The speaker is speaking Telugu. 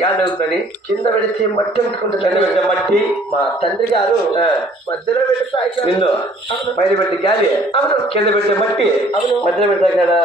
తగులుతుంది కింద పెడితే మట్టి అంటుకుంటుంది మట్టి మా తండ్రి గారు మధ్యలో పెట్టి నిన్ను పైన పెట్టి గాలి కింద పెట్టే మట్టి మధ్యలో పెడతారు కదా